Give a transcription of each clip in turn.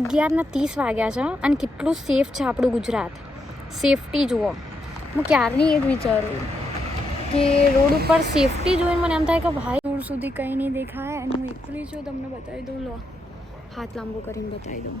11:30 વાગ્યા છે અને કેટલું સેફ છે આપણું ગુજરાત. સેફટી જુઓ. હું ક્યારની એ જ વિચારું કે રોડ ઉપર સેફટી જોઈને મને એમ થાય કે ભાઈ દૂર સુધી કંઈ નહીં દેખાય અને હું એકલી છું. તમને બતાવી દઉં, લો હાથ લાંબો કરીને બતાવી દઉં.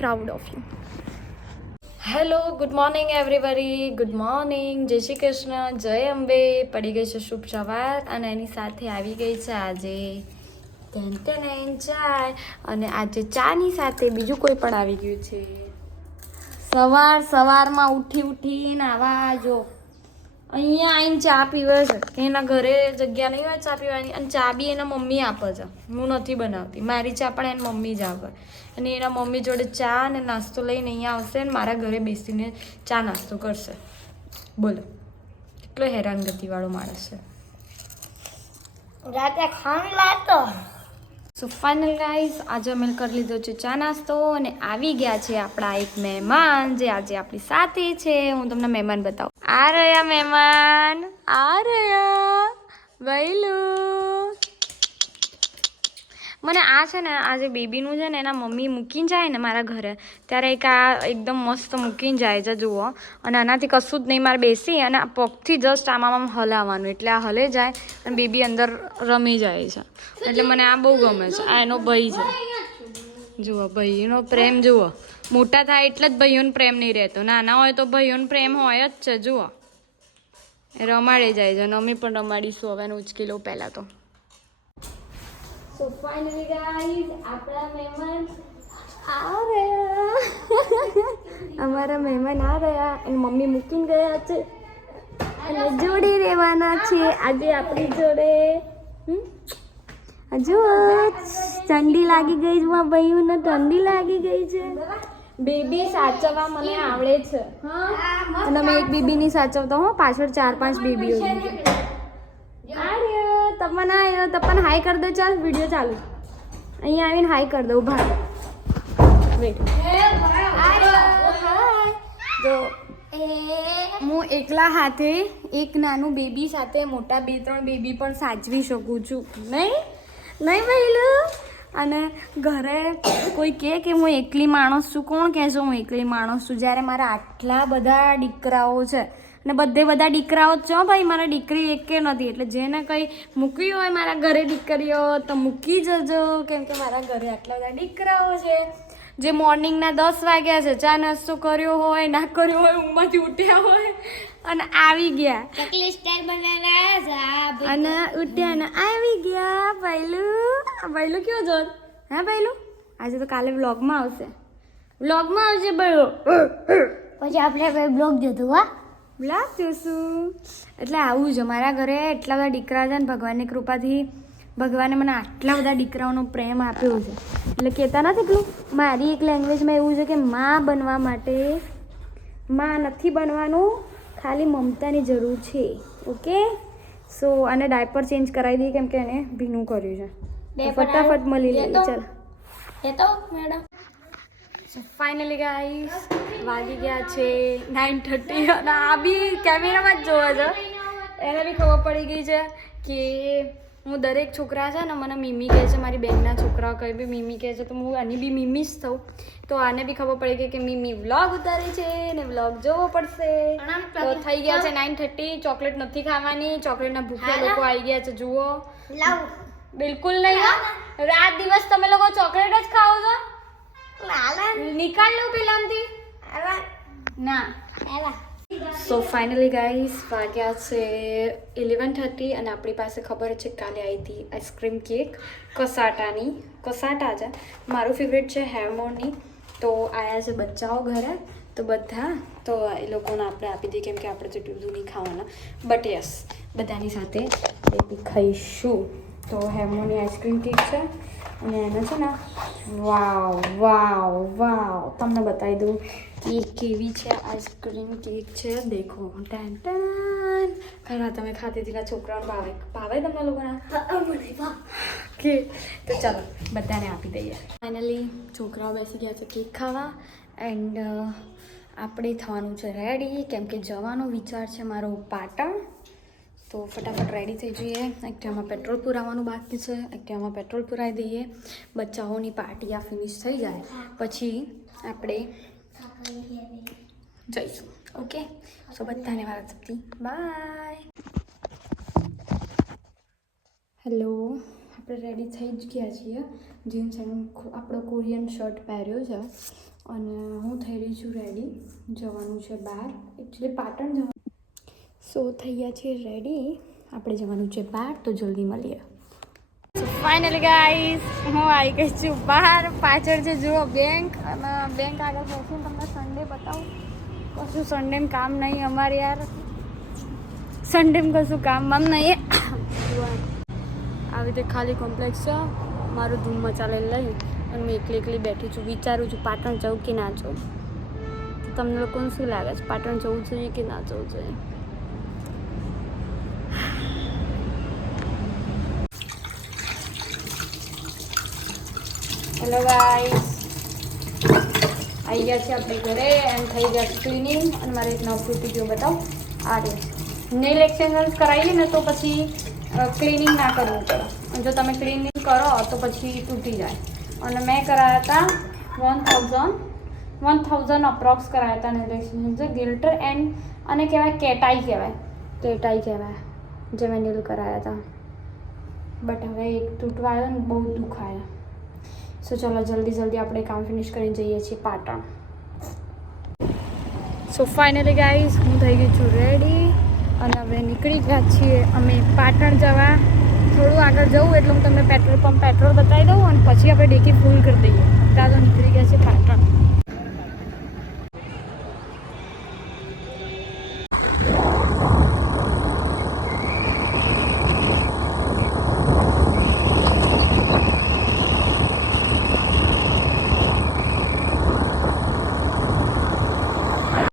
Proud of you. Hello, good morning everybody. Good morning, જય શ્રી કૃષ્ણ, જય અંબે. પડી ગઈ છે શુભ સવાર અને એની સાથે આવી ગઈ છે આજે ચાય. અને આજે ચાની સાથે બીજું કોઈ પણ આવી ગયું છે. સવારમાં ઉઠીને આવા જો અહીંયા આવીને ચા પીવે છે કે એના ઘરે જગ્યા નહીં હોય ચા પીવાની. અને ચા બી એના મમ્મી આપે છે, હું નથી બનાવતી. મારી ચા પણ એની મમ્મી જ આપે અને એના મમ્મી જોડે ચા અને નાસ્તો લઈને અહીંયા આવશે અને મારા ઘરે બેસીને ચા નાસ્તો કરશે. બોલો કેટલો હેરાનગતિવાળો માણસ છે. રાતે ખાવાનું લાવતો. સો ફાઇનલ ગાઈઝ, આજે અમે કરી લીધો છે ચા નાસ્તો અને આવી ગયા છે આપણા એક મહેમાન જે આજે આપણી સાથે છે. હું તમને મહેમાન બતાવું. આ રહ્યા મહેમાન, આ રહ્યા વૈલું. મને આ છે ને, આ જે બેબીનું છે ને એના મમ્મી મૂકીને જાય ને મારા ઘરે ત્યારે એક આ એકદમ મસ્ત મૂકીને જાય છે જુઓ. અને આનાથી કશું જ નહીં, મારે બેસી અને આ પગથી જસ્ટ આમાં હલાવવાનું એટલે આ હલે જાય અને બેબી અંદર રમી જાય છે. એટલે મને આ બહુ ગમે છે. આ એનો ભાઈ છે જુઓ, ભાઈનો પ્રેમ જુઓ. મોટા થાય એટલે જ ભાઈઓનો પ્રેમ નહીં રહેતો, નાના હોય તો ભાઈઓનો પ્રેમ હોય જ છે. જુઓ એ રમાડી જાય છે અને અમે પણ રમાડીશું. હવે એને ઉચકી લઉં પહેલાં તો. So finally guys, આપણા મહેમાન આ રહ્યા. અમારા મહેમાન આ રહ્યા. એની મમ્મી મૂકીને ગયા છે અને જોડે રહેવાના છે આજે આપણી જોડે. હજુ ઠંડી લાગી ગઈ છે, ભાઈઓને ઠંડી લાગી ગઈ છે. બેબી સાચવવા મને આવડે છે અને અમે એક બેબીની સાચવતો હો, પાછળ 4-5 બેબીઓ છે. તપન આવ્યો, તપન હાઈ કરી દો. ચાલ વિડીયો ચાલુ. અહીંયા આવીને હાઈ કરી દઉં. ભાઈ વેટ, તો હું એકલા હાથે એક નાનું બેબી સાથે મોટા 2-3 બેબી પણ સાચવી શકું છું. નહીં પહેલું. અને ઘરે કોઈ કહે કે હું એકલી માણસ છું. કોણ કહે છે હું એકલી માણસ છું જ્યારે મારા આટલા બધા દીકરાઓ છે ને બધા દીકરાઓ જ છો ભાઈ. મારા દીકરી એકે નથી. એટલે જેને કંઈ મૂકવી હોય મારા ઘરે દીકરીઓ તો મૂકી જજો, કેમ કે મારા ઘરે આટલા બધા દીકરાઓ છે જે મોર્નિંગના 10 વાગ્યા છે, ચા નાસ્તો કર્યો હોય ના કર્યો હોય, ઊંઘમાંથી ઉઠ્યા હોય અને આવી ગયા અને ઉઠ્યા ને આવી ગયા. પહેલું કેવો જોત? હા પહેલું આજે તો કાલે વ્લોગમાં આવશે ભાઈ. પછી આપણે બ્લોગ જોતું. હા, બ્લોગ જોશું. એટલે આવું જ મારા ઘરે એટલા બધા દીકરા છે ને ભગવાનની કૃપાથી ભગવાને મને આટલા બધા દીકરાઓનો પ્રેમ આપ્યો છે. એટલે કહેતા નથી પેલું, મારી એક લેંગ્વેજમાં એવું છે કે માં બનવા માટે માં નથી બનવાનું, ખાલી મમતાની જરૂર છે. ઓકે, સો આને ડાયપર ચેન્જ કરાવી દઈએ કેમ કે એને ભીનું કર્યું છે. ફટાફટ મળી લે. ચાલ મેડમ. સો ફાઇનલી ગાઈસ, વાગી ગયા છે 9:30 અને આ બી કેમેરામાં જ જોવા છે. એને બી ખબર પડી ગઈ છે કે હું દરેક છોકરા છે ને મને મીમી કહે છે. મારી બહેનના છોકરાઓ કંઈ બી મીમી કહે છે તો હું આની બી મીમી જ થઉં. તો આને બી ખબર પડી ગઈ કે મીમી વ્લોગ ઉતારે છે ને વ્લોગ જોવો પડશે. તો થઈ ગયા છે 9:30. ચોકલેટ નથી ખાવાની, ચોકલેટના ભૂખ્યા લોકો આવી ગયા છે જુઓ. બિલકુલ નહીં. રાત દિવસ તમે લોકો ચોકલેટ જ ખાઓ છો. નિકાલ લો પેલાથી ના. સો ફાઇનલી ગાઈસ, વાગ્યા છે 11:30 અને આપણી પાસે ખબર છે કાલે આવી હતી આઈસ્ક્રીમ કેક કસાટા છે. મારું ફેવરેટ છે હેવમોરની. તો આવ્યા છે બચ્ચાઓ ઘરે તો બધા, તો એ લોકોને આપણે આપી દઈએ કેમ કે આપણે જેટલું બધું નહીં ખાવાના. બટ યસ, બધાની સાથે ખાઈશું. તો હેવમોની આઈસ્ક્રીમ કેક છે અને એને છે ને વાવ તમને બતાવી દઉં કે કેવી છે આઈસ્ક્રીમ કેક છે. દેખો ખરા તમે ખાતી હતી છોકરાઓને ભાવે તમને લોકોના કે તો ચાલો બધાને આપી દઈએ. ફાઇનલી છોકરાઓ બેસી ગયા છે કેક ખાવા એન્ડ આપણે થવાનું છે રેડી કેમ કે જવાનો વિચાર છે મારો પાટણ. તો ફટાફટ રેડી થઈ જઈએ. એકટામાં પેટ્રોલ પુરાવાનું બાકી છે, એકટામાં પેટ્રોલ પુરાવી દઈએ. બચ્ચાઓની પાર્ટી આ ફિનિશ થઈ જાય પછી આપણે જઈશું. ઓકે, સો બધાને મારા તરફથી બાય. હેલો, આપણે રેડી થઈ જ ગયા છીએ. જીન્સ એન્ડ આપણો કોરિયન શર્ટ પહેર્યો છે અને હું થઈ રહી છું રેડી. જવાનું છે બહાર, એકચ્યુઅલી પાટણ જવાનું. સો થઈ ગયા છીએ રેડી, આપણે જવાનું છે બહાર, તો જલ્દી મળીએ. સો ફાઇનલી ગાઈઝ હું આવી ગઈ છું બહાર. પાછળ છે જુઓ બેંક, અને બેંક આગળ બેસીને તમને સન્ડે બતાવું. કશું સન્ડેમાં કામ નહીં અમારે યાર, સન્ડેમાં કશું કામ નહીં. આવી રીતે ખાલી કોમ્પ્લેક્સ છે, મારું ધૂમ મચાલે લઈ અને મેં એકલી બેઠી છું. વિચારું છું પાટણ જવું કે ના જવું. તમને લોકોને શું લાગે છે, પાટણ જવું જોઈએ કે ના જવું જોઈએ? હેલો ગાઈસ, આવી ગયા છે આપણે ઘરે એન્ડ થઈ ગયા ક્લિનિંગ. અને મારે એક નવું વિડીયો બતાવો. આ રે નેલ એક્સટેન્શન કરાવીએ ને તો પછી ક્લિનિંગ ના કરવું પડે. અને જો તમે ક્લિનિંગ કરો તો પછી તૂટી જાય. અને મેં કરાયા હતા 1000 અપ્રોક્સ કરાયા હતા નેલ એક્સટેન્શન. ગિલ્ટર એન્ડ અને કહેવાય કેટાઈ કહેવાય જે મેં નેલ કરાયા હતા. બટ હવે એક તૂટવા આવ્યો ને બહુ દુખાયા. સો ચાલો જલ્દી આપણે કામ ફિનિશ કરીને જઈએ છીએ પાટણ. સો ફાઇનલી ગાઈઝ હું થઈ ગઈ છું રેડી અને હવે નીકળી ગયા છીએ અમે પાટણ જવા. થોડું આગળ જવું એટલે હું તમને પેટ્રોલ બતાવી દઉં અને પછી આપણે ડેકી ફૂલ કરી દઈએ. ત્યાં તો નીકળી ગયા છે પાટણ.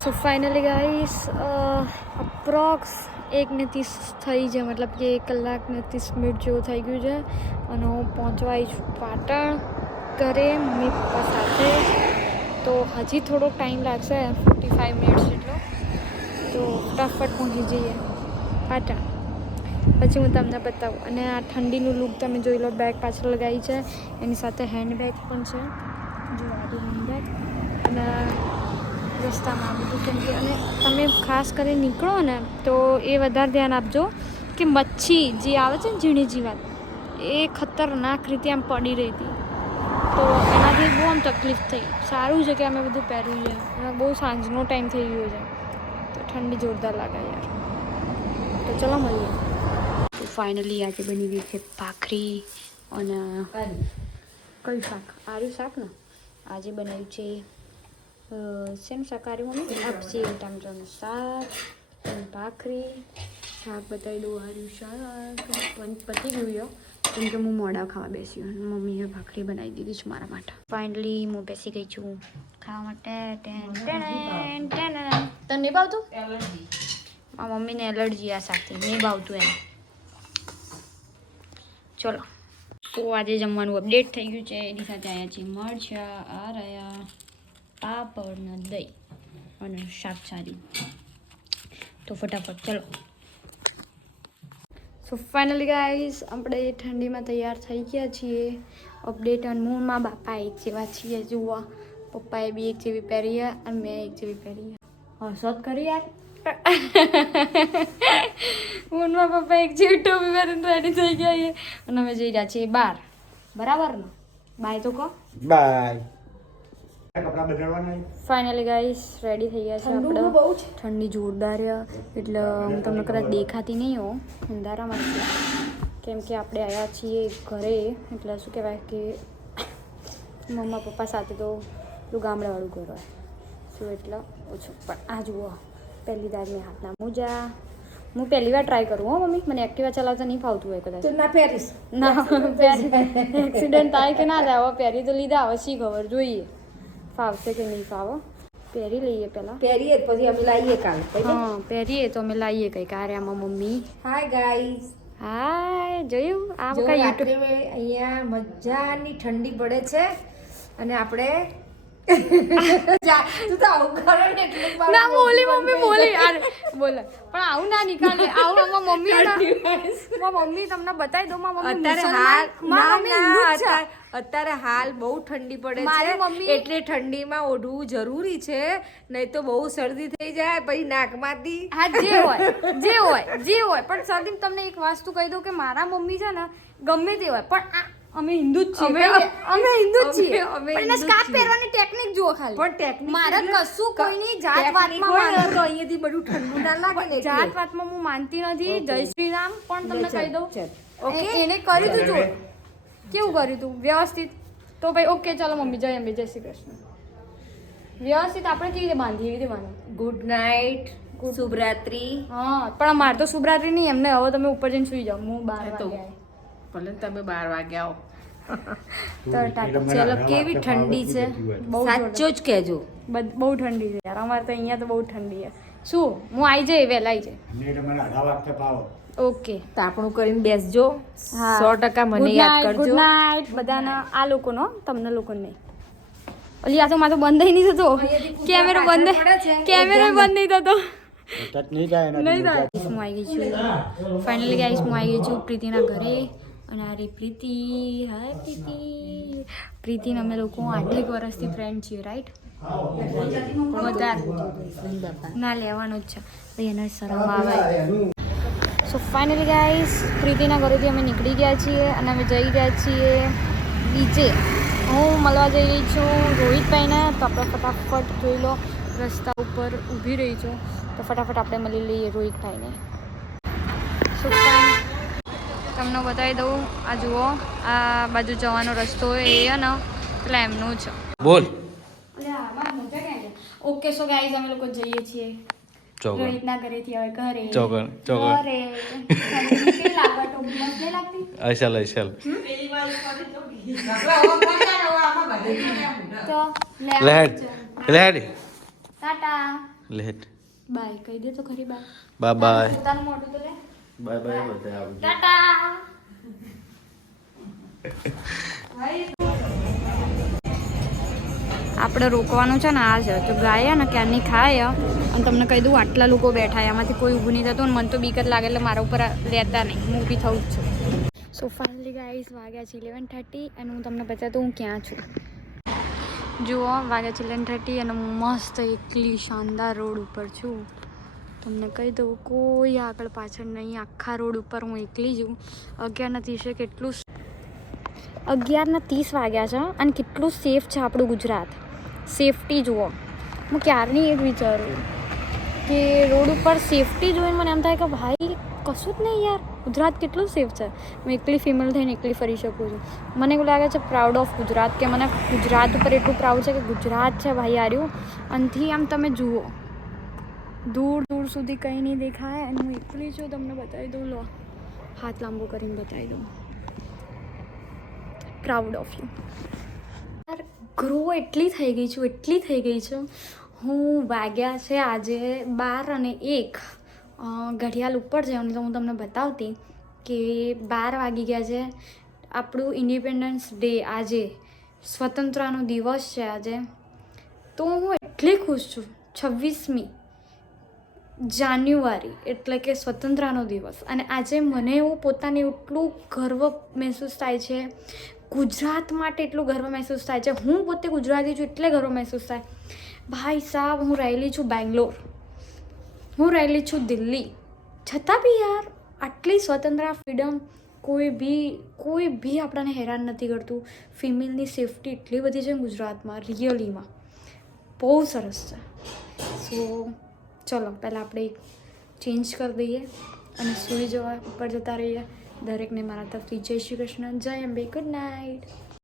તો ફાઇનલી ગાઈસ અપ્રોક્સ 1:30 થઈ છે, મતલબ કે 1 કલાક ને 30 મિનિટ જેવું થઈ ગયું છે. અને હું પહોંચવા આવી છું પાટણ ઘરે મમ્મી પપ્પા સાથે. તો હજી થોડોક ટાઈમ લાગશે, 45 મિનિટ્સ જેટલો. તો ફટાફટ પહોંચી જઈએ પાટણ, પછી હું તમને બતાવું. અને આ ઠંડીનું લુક તમે જોઈ લો. બેગ પાછળ લગાવી છે, એની સાથે હેન્ડબેગ પણ છે. જો આ હેન્ડબેગ અને રસ્તામાં બધું. કેમ કે અને તમે ખાસ કરીને નીકળો ને તો એ વધારે ધ્યાન આપજો કે મચ્છી જે આવે છે ને ઝીણી જીવાત, એ ખતરનાક રીતે આમ પડી રહી હતી. તો એનાથી બહુ આમ તકલીફ થઈ. સારું છે કે અમે બધું પહેર્યું છે અને બહુ સાંજનો ટાઈમ થઈ ગયો છે, તો ઠંડી જોરદાર લાગે યાર. તો ચલો મળીએ. તો ફાઇનલી આજે બની ગઈ છે ભાખરી અને કયું શાક? આર્યું શાક ને આજે બનાવ્યું છે. સેમ શાકાહારી મમ્મી આપશે ટામેટાનું શાક અને ભાખરી. શાક બતાવી દઉં. આર્યું શાક પતી ગયું કેમ કે હું મોડા ખાવા બેસી અને મમ્મીએ ભાખરી બનાવી દીધી છે મારા માટે. ફાઇનલી હું બેસી ગઈ છું ખાવા માટે. તને નહીં ભાવતું? મારા મમ્મીને એલર્જી આ સાથે નહીં ભાવતું એમ. ચલો, તો આજે જમવાનું અપડેટ થઈ ગયું છે. એની સાથે આવ્યા છે મરચાં, આ રહ્યા પાપડ ને દહીં અને શાકભાજી. તો ફટાફટ ચલો. સો ફાઇનલી ગાઈઝ આપણે ઠંડીમાં તૈયાર થઈ ગયા છીએ. અપડેટ અને હું માં બાપા એક જેવા છીએ. જુઓ, પપ્પાએ બી એક જેવી પહેરી અને મેં એક જેવી પહેરી. હસત કરી યાર. હું પપ્પા એક જેવી ટોપી પહેરીને રેડી થઈ ગયા અને અમે જઈ રહ્યા છીએ બહાર. બરાબર ને? બાય તો કહો. બાય. ફાઇનલી ગાઈસ રેડી થઈ ગયા છે આપણે. ઠંડી જોરદાર એટલે હું તમને કદાચ દેખાતી નહીં હો અંધારામાં છે, કેમ કે આપણે આવ્યા છીએ ઘરે. એટલે શું કહેવાય કે મમ્મા પપ્પા સાથે તો પેલું ગામડાવાળું ઘર હોય શું, એટલે ઓછું. પણ આ જુઓ, પહેલી વાર મેં હાથના મોજા. હું પહેલી વાર ટ્રાય કરું હો મમ્મી. મને એક્ટિવા ચલાવતા નહીં ફાવતું હોય કદાચ. ના પહેરીશ ના એક્સિડન્ટ થાય કે ના થાય. હવે પહેરી તો લીધા, હવે શી ખબર, જોઈએ ફાવશે કે નહીં ફાવો. પહેરી લઈએ પહેલાં. પહેરીએ પછી અમે લાવીએ કાલે. હા પહેરીએ તો અમે લાવીએ કંઈક. આ આમાં મમ્મી. Hi guys. હાય, જોયું? આ જો કઈ રાત્રે અહીંયા મજાની ઠંડી પડે છે અને આપણે તું તો આવું કરે ને એટલે મારું ના બોલી મોઢું મમ્મી બંધ બોલી થઈ યાર બોલે પણ આવું ના નીકાળે આવું આમાં મમ્મી જાય. મમ્મી તમને બતાવી દો મમ્મી અત્યારે મુસલમાન- હાલ મમ્મી હિન્દુ જ છે. અત્યારે હાલ બહુ ઠંડી પડે મારી છે મમ્મી- એટલે ઠંડીમાં ઓઢવું જરૂરી છે, નહીં તો બહુ શરદી થઈ જાય પછી નાકમાંથી. હા જે હોય પણ સદીમ તમને એક વસ્તુ કહી દઉં કે મારા મમ્મી છે ને ગમે તે હોય પણ અમે હિન્દુ જ છીએ અમે હિન્દુ જ છીએ અમે પણ એને હિન્દુ જ સ્કાર્ફ છીએ. પહેરવાની ટેકનિક જુઓ ખાલી પણ technique મારે એટલે કશું કોઈની જાત ટેકનિક વાતમાં હોય ને માનવું તો અહીંયાથી બધું ઠંડુ ના લાગે ને જાત એટલે. વાતમાં હું માનતી નથી. જય શ્રી રામ પણ તમને કહી દઉં ચાલ. એને કર્યું તું જો કેવું કર્યું તું વ્યવસ્થિત તો ભાઈ ઓકે ચાલો મમ્મી જય અંબે જય શ્રી કૃષ્ણ વ્યવસ્થિત આપણે કેવી રીતે બાંધીએ એવી રીતે બાંધો ગુડ નાઇટ, શુભરાત્રી. હા પણ મારે તો શુભરાત્રી નહીં એમને હવે તમે ઉપર જઈને સુઈ જાઓ હું 12 તો વાગે ભલે તમે 12 વાગ્યા આવો. તો ટાટા ચલો કેવી ઠંડી છે, બહુ સાચો જ કહેજો. બહુ ઠંડી છે યાર અમારે તો અહીંયા તો બહુ ઠંડી છે શું હું આવી જાય વહેલા આવી જાય ઓકે તાપણું કરીને બેસજો. હા. 100% મને યાદ ગુડ કરજો. નાઇટ બધાના આ લોકોનો તમને લોકોને નહીં ઓલી આ તો મારો બંધ નહીં થતો કેમેરો બંધ કેમેરો બંધ નહીં થતો નહીં થાય હું આવી ગઈ છું ફાઇનલી ગાઈસ હું આવી ગઈ છું પ્રીતિના ઘરે અને આ રે પ્રીતિ હાય પ્રીતિને અમે લોકો 8 વર્ષથી ફ્રેન્ડ છીએ રાઈટ વધારે ના લેવાનું જ છે ભાઈ એને શરમ આવે સો ફાઇનલી ગાઈસ પ્રીતિના ઘરેથી અમે નીકળી ગયા છીએ અને અમે જઈ રહ્યા છીએ બીચે હું મળવા જઈ રહી છું રોહિતભાઈને તો આપણે ફટાફટ જોઈ લો રસ્તા ઉપર ઊભી રહી છું તો ફટાફટ આપણે મળી લઈએ રોહિતભાઈને સો ફાઇન તમને બતાવી દઉં આ જુઓ આ બાજુ જવાનો રસ્તો એ ને એટલે એમનું છે બોલ ઓકે સો ગાઈઝ અમે લોકો જઈએ છીએ ચોગન રોહિતના ઘરેથી હવે ઘરે ચોગન ઘરે કેવી લાગે તો મસ્ત નહીં લાગતી અસલ અસલ તો late late tata late bye કહી દે તો ખરી બાય બાય બાય પોતાનું મોઢું તો લે બાય બાય બધા આવજો ટાટા આપણે રોકવાનું છે ને આ છે તો ગાય ને ક્યારની ખાય અને તમને કહી દઉં આટલા લોકો બેઠા એમાંથી કોઈ ઊભું નહીં થતું અને મને તો બીક જ લાગે એટલે મારા ઉપર લેતા નહીં હું ઊભી થવું જ છું સો ફાઇનલી ગાઈસ વાગ્યા છે 11:30 અને હું તમને બતાવું તો હું ક્યાં છું જુઓ વાગ્યા છે 11:30 અને હું મસ્ત એકલી શાનદાર રોડ ઉપર છું તમને કહી દઉં કોઈ આગળ પાછળ નહીં આખા રોડ ઉપર હું એકલી છું 11:30 કેટલું 11:30 વાગ્યા છે અને કેટલું સેફ છે આપણું ગુજરાત સેફટી જુઓ હું ક્યારની એ જ વિચારું કે રોડ ઉપર સેફટી જોઈને મને એમ થાય કે ભાઈ કશું જ નહીં યાર ગુજરાત કેટલું સેફ છે હું એકલી ફિમેલ થઈને એકલી ફરી શકું છું મને એવું લાગે છે પ્રાઉડ ઓફ ગુજરાત કે મને ગુજરાત ઉપર એટલું પ્રાઉડ છે કે ગુજરાત છે ભાઈ આર્યું અંથી આમ તમે જુઓ દૂર દૂર સુધી કંઈ નહીં દેખાય અને હું એકલી છું તમને બતાવી દઉં લો હાથ લાંબો કરીને બતાવી દઉં પ્રાઉડ ઓફ યુ યાર ગ્રો એટલી થઈ ગઈ છું હું વાગ્યા છે આજે 12 અને 1 ઘડિયાળ ઉપર છે અને તો હું તમને બતાવતી કે 12 વાગી ગયા છે આપણું ઇન્ડિપેન્ડન્સ ડે આજે સ્વતંત્રનો દિવસ છે આજે તો હું એટલી ખુશ છું 26મી જાન્યુઆરી એટલે કે સ્વતંત્રનો દિવસ અને આજે મને એવું પોતાને એટલું ગર્વ મહેસૂસ થાય છે ગુજરાત માટે એટલું ગર્વ મહેસૂસ થાય છે હું પોતે ગુજરાતી છું એટલે ગર્વ મહેસૂસ થાય ભાઈ સાહેબ હું રહેલી છું બેંગ્લોર હું રહેલી છું દિલ્હી છતાં બી યાર આટલી સ્વતંત્ર ફ્રીડમ કોઈ બી આપણને હેરાન નથી કરતું ફિમેલની સેફટી એટલી બધી છે ગુજરાતમાં રિયલીમાં બહુ સરસ છે સો ચલો પહેલાં આપણે ચેન્જ કરી દઈએ અને સૂઈ જવા ઉપર જતા રહીએ દરેકને મારા તરફથી જય શ્રી કૃષ્ણ જય અંબે ગુડ નાઇટ